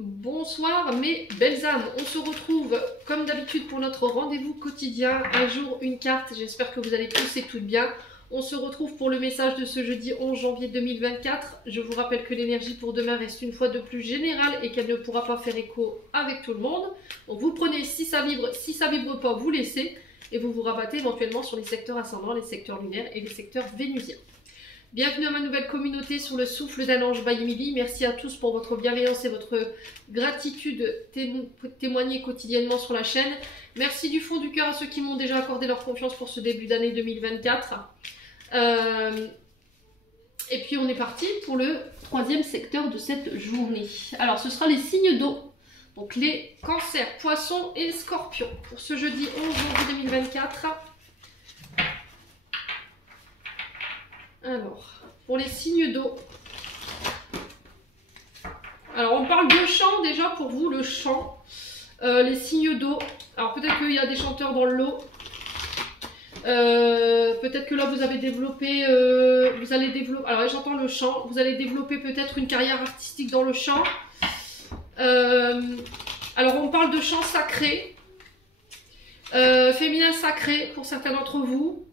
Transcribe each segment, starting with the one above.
Bonsoir mes belles âmes, on se retrouve comme d'habitude pour notre rendez-vous quotidien, un jour une carte, j'espère que vous allez tous et toutes bien. On se retrouve pour le message de ce jeudi 11 janvier 2024. Je vous rappelle que l'énergie pour demain reste une fois de plus générale et qu'elle ne pourra pas faire écho avec tout le monde. Donc vous prenez si ça vibre pas, vous laissez et vous vous rabattez éventuellement sur les secteurs ascendants, les secteurs lunaires et les secteurs vénusiens. Bienvenue à ma nouvelle communauté sur le souffle d'un ange by Emily. Merci à tous pour votre bienveillance et votre gratitude témoignée quotidiennement sur la chaîne. Merci du fond du cœur à ceux qui m'ont déjà accordé leur confiance pour ce début d'année 2024. Et puis on est parti pour le troisième secteur de cette journée. Alors ce sera les signes d'eau. Donc les cancers, poissons et scorpions. Pour ce jeudi 11 janvier 2024. Alors, pour les signes d'eau. Alors, on parle de chant déjà pour vous, le chant. Les signes d'eau. Alors, peut-être qu'il y a des chanteurs dans l'eau. Peut-être que là, vous avez développé... vous allez développer... Alors, j'entends le chant. Vous allez développer peut-être une carrière artistique dans le chant. Alors, on parle de chant sacré. Féminin sacré pour certains d'entre vous.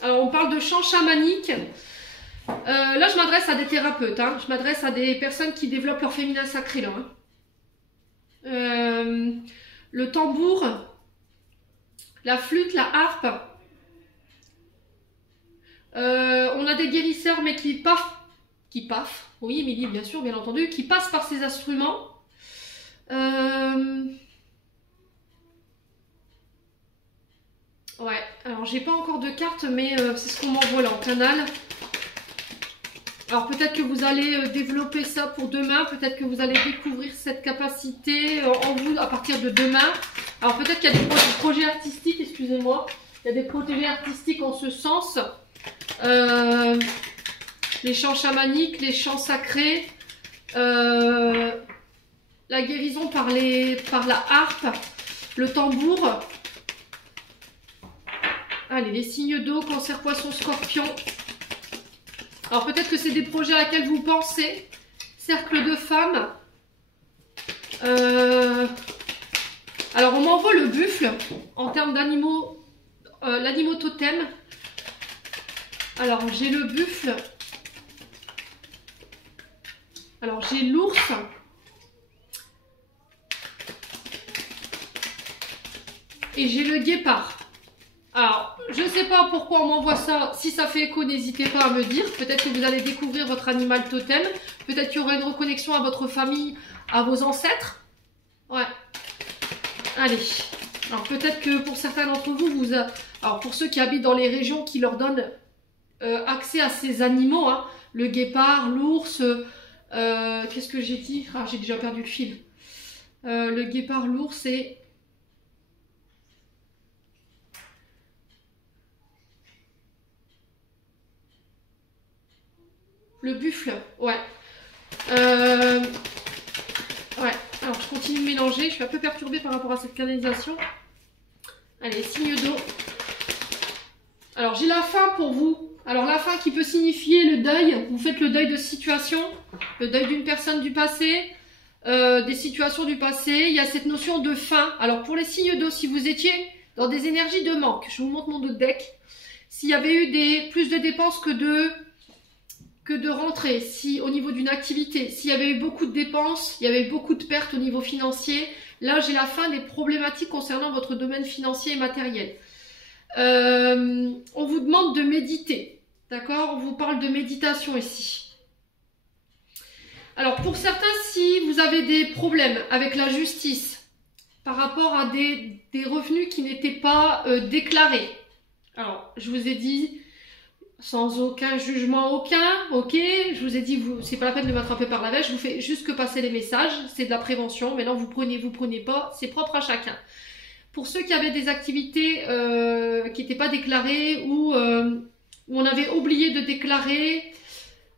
Alors, on parle de chant chamanique. Là, je m'adresse à des thérapeutes. Hein. Je m'adresse à des personnes qui développent leur féminin sacré. Là, hein. Le tambour, la flûte, la harpe. On a des guérisseurs, mais qui paf. Oui, Émilie, bien sûr, bien entendu. Qui passent par ces instruments. Ouais, alors j'ai pas encore de carte, mais c'est ce qu'on m'envoie là en canal. Alors peut-être que vous allez développer ça pour demain, peut-être que vous allez découvrir cette capacité en vous à partir de demain. Alors peut-être qu'il y a des projets artistiques, excusez-moi, il y a des projets artistiques en ce sens. Les chants chamaniques, les chants sacrés, la guérison par la harpe, le tambour. Allez, les signes d'eau, cancer, poisson, scorpion. Alors peut-être que c'est des projets à laquelle vous pensez. Cercle de femmes. Alors on m'envoie le buffle en termes d'animaux, l'animal totem. Alors j'ai le buffle. Alors j'ai l'ours. Et j'ai le guépard. Alors, je ne sais pas pourquoi on m'envoie ça. Si ça fait écho, n'hésitez pas à me dire. Peut-être que vous allez découvrir votre animal totem. Peut-être qu'il y aura une reconnexion à votre famille, à vos ancêtres. Ouais. Allez. Alors, peut-être que pour certains d'entre vous, alors pour ceux qui habitent dans les régions qui leur donnent accès à ces animaux, hein, le guépard, l'ours, qu'est-ce que j'ai dit? Ah, j'ai déjà perdu le fil. Le guépard, l'ours et... Le buffle, ouais. Ouais, alors je continue de mélanger. Je suis un peu perturbée par rapport à cette canalisation. Allez, signe d'eau. Alors, j'ai la faim pour vous. Alors, la faim qui peut signifier le deuil. Vous faites le deuil de situation, le deuil d'une personne du passé, des situations du passé. Il y a cette notion de faim. Alors, pour les signes d'eau, si vous étiez dans des énergies de manque, je vous montre mon autre deck. S'il y avait eu plus de dépenses que de rentrée, si au niveau d'une activité, s'il y avait eu beaucoup de dépenses, il y avait beaucoup de pertes au niveau financier, là j'ai la fin des problématiques concernant votre domaine financier et matériel. On vous demande de méditer, d'accord? On vous parle de méditation ici. Alors pour certains, si vous avez des problèmes avec la justice par rapport à des revenus qui n'étaient pas déclarés, alors je vous ai dit... Sans aucun jugement aucun, ok, je vous ai dit, c'est pas la peine de m'attraper par la veste, je vous fais juste que passer les messages, c'est de la prévention, maintenant vous prenez pas, c'est propre à chacun. Pour ceux qui avaient des activités qui n'étaient pas déclarées ou où on avait oublié de déclarer,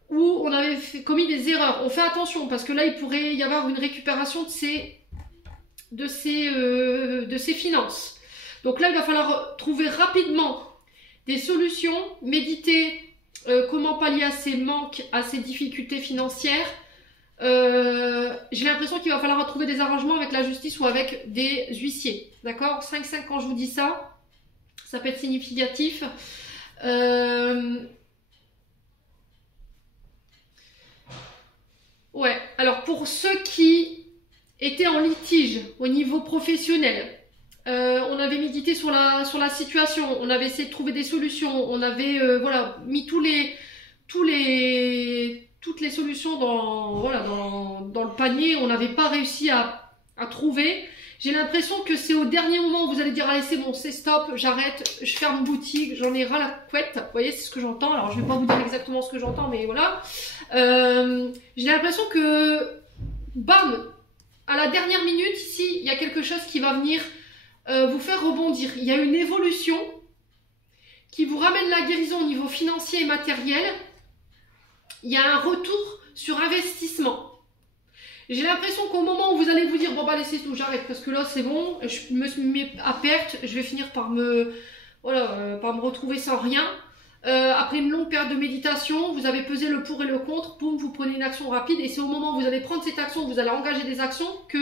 ou on avait commis des erreurs, on fait attention parce que là il pourrait y avoir une récupération de ses finances. Donc là il va falloir trouver rapidement des solutions, méditer comment pallier à ces manques, à ces difficultés financières, J'ai l'impression qu'il va falloir retrouver des arrangements avec la justice ou avec des huissiers. D'accord? 5-5 quand je vous dis ça, ça peut être significatif. Ouais, alors pour ceux qui étaient en litige au niveau professionnel, on avait médité sur la situation, on avait essayé de trouver des solutions, on avait voilà, mis toutes les solutions dans le panier, on n'avait pas réussi à trouver. J'ai l'impression que c'est au dernier moment où vous allez dire allez c'est bon, c'est stop, j'arrête, je ferme boutique, j'en ai ras la couette. Vous voyez, c'est ce que j'entends. Alors je vais pas vous dire exactement ce que j'entends, mais voilà. J'ai l'impression que bam, à la dernière minute ici, il y a quelque chose qui va venir vous faire rebondir. Il y a une évolution qui vous ramène la guérison au niveau financier et matériel. Il y a un retour sur investissement. J'ai l'impression qu'au moment où vous allez vous dire bon bah laissez tout, j'arrête parce que là c'est bon, je me mets à perte, je vais finir par me retrouver sans rien. Après une longue période de méditation, vous avez pesé le pour et le contre, boum, vous prenez une action rapide et c'est au moment où vous allez prendre cette action, vous allez engager des actions que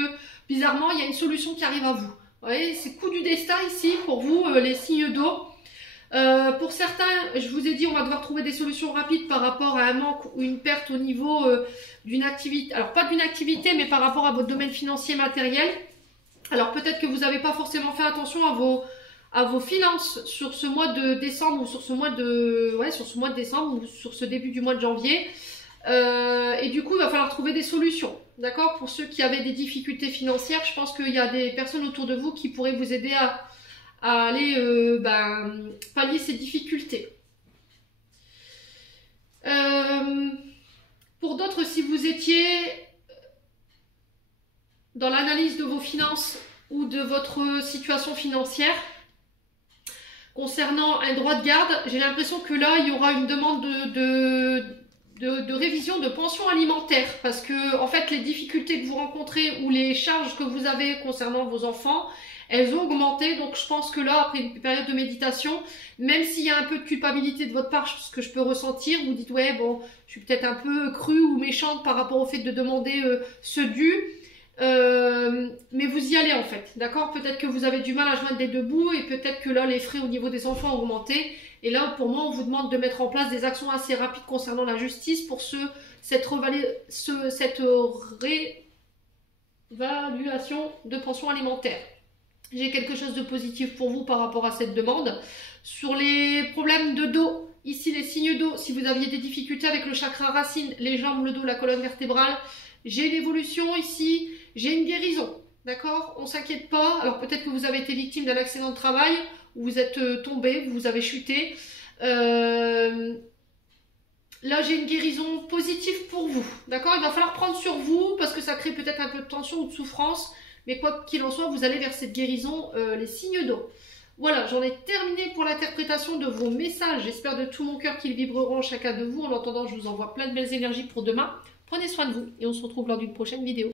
bizarrement il y a une solution qui arrive à vous. Vous voyez, c'est coup du destin ici pour vous les signes d'eau. Pour certains, je vous ai dit, on va devoir trouver des solutions rapides par rapport à un manque ou une perte au niveau d'une activité. Alors, pas d'une activité, mais par rapport à votre domaine financier matériel. Alors, peut-être que vous n'avez pas forcément fait attention à vos finances sur ce mois de décembre ou sur ce mois de décembre ou sur ce début du mois de janvier. Et du coup, il va falloir trouver des solutions. D'accord? Pour ceux qui avaient des difficultés financières, je pense qu'il y a des personnes autour de vous qui pourraient vous aider à aller pallier ces difficultés. Pour d'autres, si vous étiez dans l'analyse de vos finances ou de votre situation financière, concernant un droit de garde, j'ai l'impression que là, il y aura une demande de révision de pension alimentaire parce que, en fait, les difficultés que vous rencontrez ou les charges que vous avez concernant vos enfants, elles ont augmenté, donc je pense que là, après une période de méditation, même s'il y a un peu de culpabilité de votre part, ce que je peux ressentir, vous dites ouais bon, je suis peut-être un peu crue ou méchante par rapport au fait de demander ce dû, mais vous y allez en fait, d'accord? Peut-être que vous avez du mal à joindre les deux bouts et peut-être que là les frais au niveau des enfants ont augmenté. Et là pour moi on vous demande de mettre en place des actions assez rapides concernant la justice pour cette réévaluation de pension alimentaire. J'ai quelque chose de positif pour vous par rapport à cette demande. Sur les problèmes de dos, ici les signes d'eau, si vous aviez des difficultés avec le chakra racine, les jambes, le dos, la colonne vertébrale, j'ai une évolution ici, j'ai une guérison, d'accord? On ne s'inquiète pas. Alors peut-être que vous avez été victime d'un accident de travail, où vous êtes tombé, vous avez chuté. Là j'ai une guérison positive pour vous, d'accord? Il va falloir prendre sur vous, parce que ça crée peut-être un peu de tension ou de souffrance. Mais quoi qu'il en soit, vous allez vers cette guérison, les signes d'eau. Voilà, j'en ai terminé pour l'interprétation de vos messages. J'espère de tout mon cœur qu'ils vibreront chacun de vous. En attendant, je vous envoie plein de belles énergies pour demain. Prenez soin de vous et on se retrouve lors d'une prochaine vidéo.